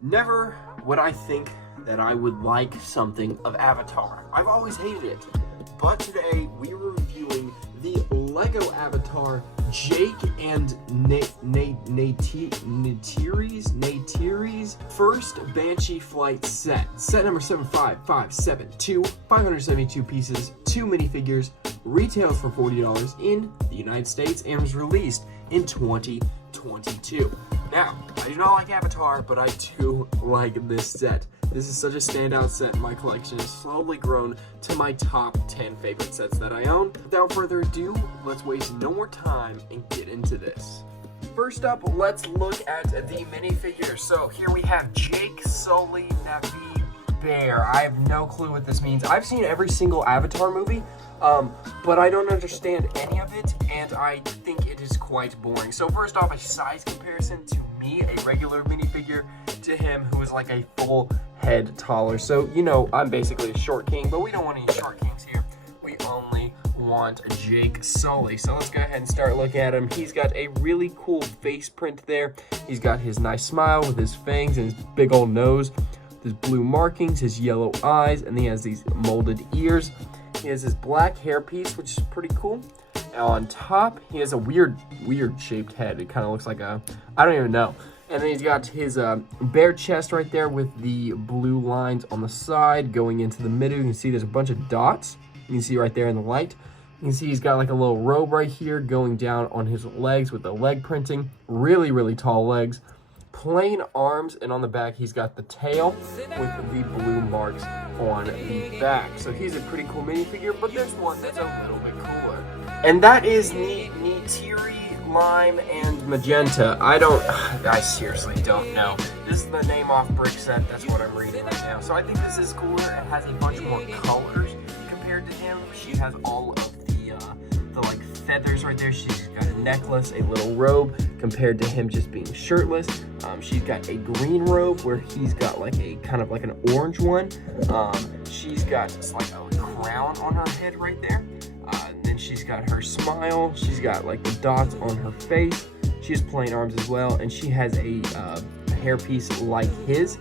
Never would I think that I would like something of Avatar. I've always hated it. But today we were reviewing the Lego Avatar Jake and Neytiri's first Banshee flight set. Set number 75572, 572 pieces, 2 minifigures, retails for $40 in the United States and was released in 2022. Now, I do not like Avatar, but I do like this set. This is such a standout set in my collection. It's slowly grown to my top 10 favorite sets that I own. Without further ado, let's waste no more time and get into this. First up, let's look at the minifigures. So here we have Jake Sully Navi Bear. I have no clue what this means. I've seen every single Avatar movie, but I don't understand any of it, and I think it is quite boring. So first off, a size comparison to me, a regular minifigure, to him, who is like a full head taller. So, you know, I'm basically a short king, but we don't want any short kings here. We only want Jake Sully. So let's go ahead and start looking at him. He's got a really cool face print there. He's got his nice smile with his fangs and his big old nose, his blue markings, his yellow eyes, and he has these molded ears. He has his black hairpiece, which is pretty cool. On top, he has a weird shaped head. It kind of looks like a, I don't even know. And then he's got his bare chest right there with the blue lines on the side going into the middle. You can see there's a bunch of dots. You can see right there in the light. You can see he's got like a little robe right here going down on his legs with the leg printing. Really, really tall legs. Plain arms, and on the back he's got the tail with the blue marks on the back. So he's a pretty cool minifigure, but there's one that's a little bit cooler. And that is Neytiri, Lime, and Magenta. I seriously don't know. This is the name off brick set, that's what I'm reading right now. So I think this is cooler. It has a bunch more colors compared to him. She has all of the like feathers right there. She's got a necklace, a little robe, compared to him just being shirtless. She's got a green robe where he's got like a kind of like an orange one. She's got just like a crown on her head right there. Then she's got her smile. She's got like the dots on her face. She has plain arms as well, and she has a hairpiece like his.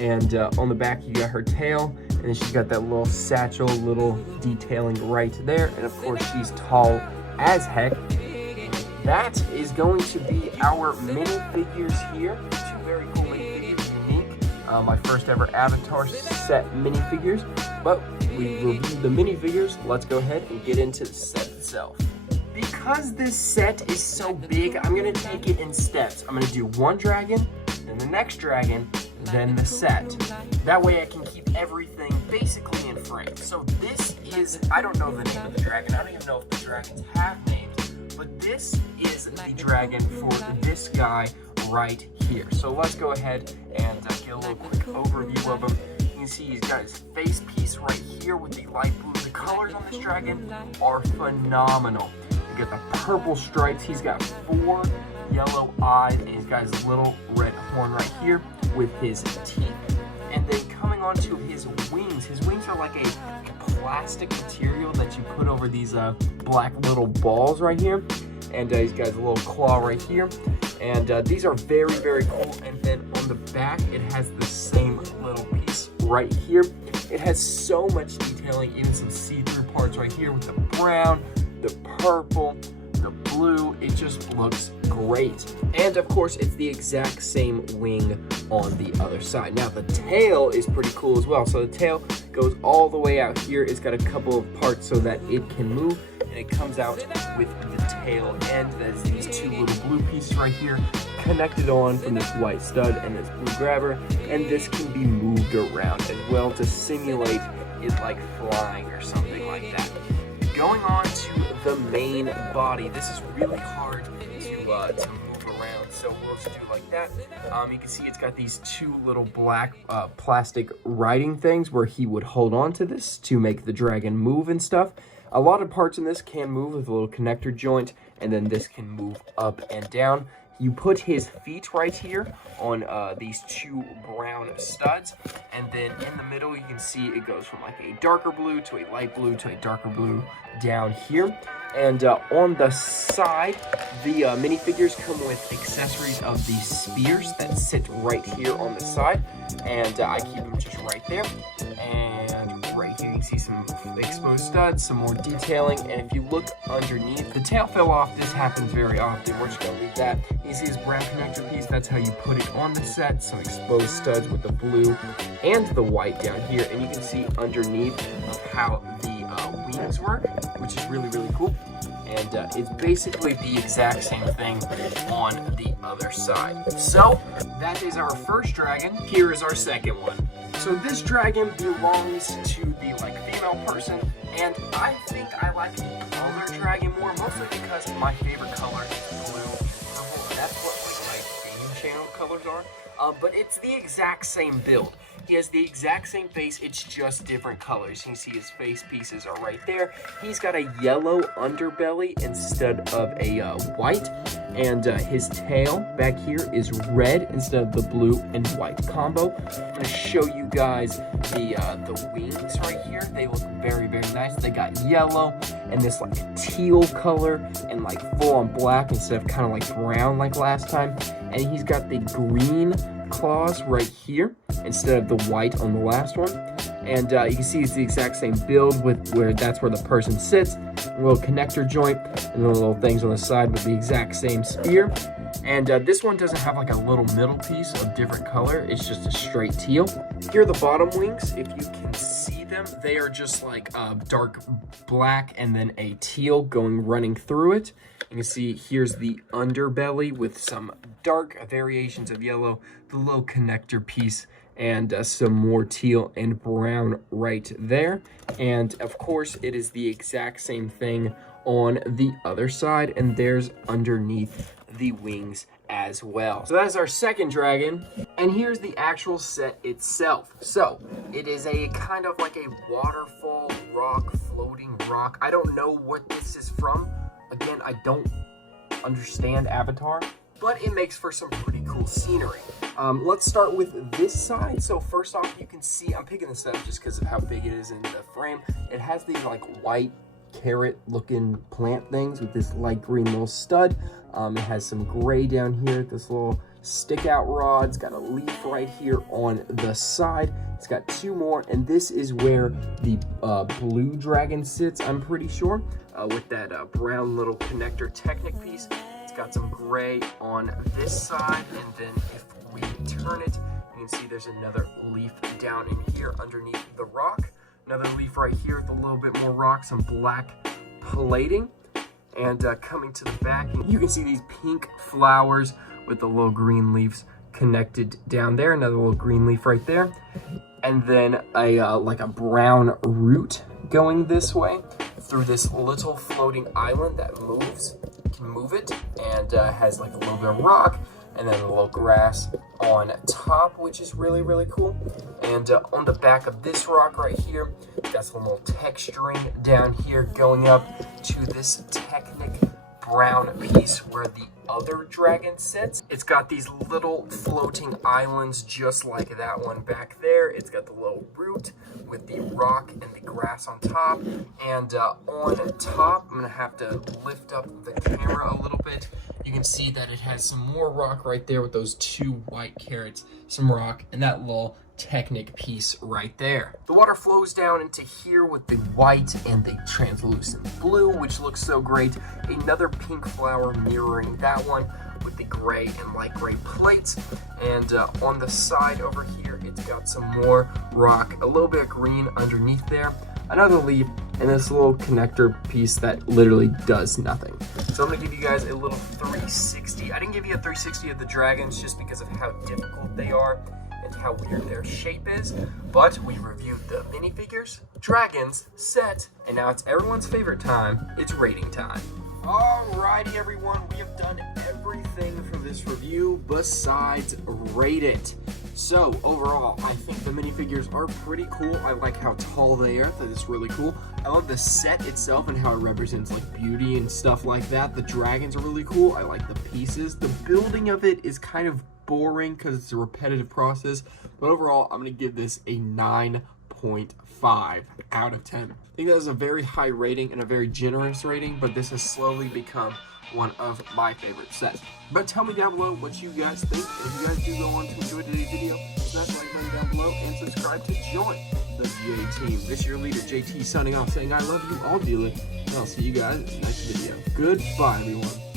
And on the back, you got her tail, and then she's got that little satchel, little detailing right there. And of course, she's tall as heck. That is going to be our minifigures here. Two very cool minifigures, unique. My first ever Avatar set minifigures. But we reviewed the minifigures. Let's go ahead and get into the set itself. Because this set is so big, I'm gonna take it in steps. I'm gonna do one dragon, then the next dragon, then the set. That way I can keep everything basically in frame. So this is, I don't know the name of the dragon. I don't even know if the dragons have names. But this is the dragon for this guy right here. So let's go ahead and get a little quick overview of him. You can see he's got his face piece right here with the light blue. The colors on this dragon are phenomenal. You got the purple stripes. He's got 4 yellow eyes, and he's got his little red horn right here with his teeth. And then coming on to his wings are like a plastic material that you put over these black little balls right here. And he's got his little claw right here. And these are very, very cool. And then on the back, it has the same little piece right here. It has so much detailing, even some see-through parts right here with the brown, the purple, the blue. It just looks great. And of course, it's the exact same wing on the other side. Now the tail is pretty cool as well. So the tail goes all the way out here. It's got a couple of parts so that it can move, and it comes out with the tail end. That's these 2 little blue pieces right here connected on from this white stud and this blue grabber, and this can be moved around as well to simulate it like flying or something like that. Going on to the main body, this is really hard to move around, so we'll just do it like that. You can see it's got these 2 little black plastic writing things where he would hold on to this to make the dragon move and stuff. A lot of parts in this can move with a little connector joint, and then this can move up and down. you put his feet right here on these two brown studs, and then in the middle you can see it goes from like a darker blue to a light blue to a darker blue down here. And on the side, the minifigures come with accessories of these spears that sit right here on the side, and I keep them just right there. And right here you can see some exposed studs, some more detailing, and if you look underneath, the tail fell off. This happens very often. We're just gonna leave that. You see his brown connector piece, that's how you put it on the set. Some exposed studs with the blue and the white down here, and you can see underneath of how the wings work, which is really, really cool. And it's basically the exact same thing on the other side. So that is our first dragon. Here is our second one. So this dragon belongs to the female person, and I think I like the color dragon more, mostly because my favorite color is blue and purple. That's what my game channel colors are. But it's the exact same build. He has the exact same face, it's just different colors. You can see his face pieces are right there. He's got a yellow underbelly instead of a white, and his tail back here is red instead of the blue and white combo. I'm gonna show you guys the wings right here. They look very, very nice. They got yellow and this teal color and full on black instead of kind of brown like last time. And he's got the green claws right here instead of the white on the last one. And you can see it's the exact same build with that's where the person sits. A little connector joint and the little things on the side with the exact same spear. And this one doesn't have a little middle piece of different color. It's just a straight teal. Here are the bottom wings. If you can see them, they are just dark black and then a teal running through it. You can see here's the underbelly with some dark variations of yellow, the little connector piece, and some more teal and brown right there. And of course, it is the exact same thing on the other side, and there's underneath the wings as well. So that is our second dragon, and here's the actual set itself. So it is a kind of a waterfall rock, floating rock. I don't know what this is from. Again, I don't understand Avatar, but it makes for some pretty cool scenery. Let's start with this side. So first off, you can see, I'm picking this up just because of how big it is in the frame. It has these white carrot looking plant things with this light green little stud. It has some gray down here, this little stick out rod. It's got a leaf right here on the side. It's got two more, and this is where the blue dragon sits, I'm pretty sure, with that brown little connector Technic piece. It's got some gray on this side, and then if we turn it, you can see there's another leaf down in here underneath the rock. Another leaf right here with a little bit more rock, some black plating. And coming to the back, you can see these pink flowers with the little green leaves connected down there. Another little green leaf right there. And then a brown root going this way through this little floating island that moves. You can move it, and has a little bit of rock, and then a little grass on top, which is really, really cool. And on the back of this rock right here, got some little texturing down here going up to this Technic brown piece where the other dragon sits. It's got these little floating islands just like that one back there. It's got the little root with the rock and the grass on top. And on top, I'm gonna have to lift up the camera a little bit. You can see that it has some more rock right there with those two white carrots, some rock, and that little Technic piece right there. The water flows down into here with the white and the translucent blue, which looks so great. Another pink flower mirroring that one with the gray and light gray plates. And on the side over here, it's got some more rock, a little bit of green underneath there, another leaf, and this little connector piece that literally does nothing. So I'm gonna give you guys a little 360. I didn't give you a 360 of the dragons just because of how difficult they are and how weird their shape is, but we reviewed the minifigures, dragons, set, and now it's everyone's favorite time. It's rating time. Alrighty, everyone, we have done everything for this review besides rate it. So, overall, I think the minifigures are pretty cool. I like how tall they are. That is really cool. I love the set itself and how it represents, like, beauty and stuff like that. The dragons are really cool. I like the pieces. The building of it is kind of boring because it's a repetitive process. But overall, I'm going to give this a 9.5 out of 10. I think that is a very high rating and a very generous rating, but this has slowly become one of my favorite sets. But tell me down below what you guys think, and if you guys do go on to enjoy today's video, smash the like button down below and subscribe to join the J Team. This is your leader, JT, signing off, saying I love you all dearly, and I'll see you guys in the next video. Goodbye, everyone.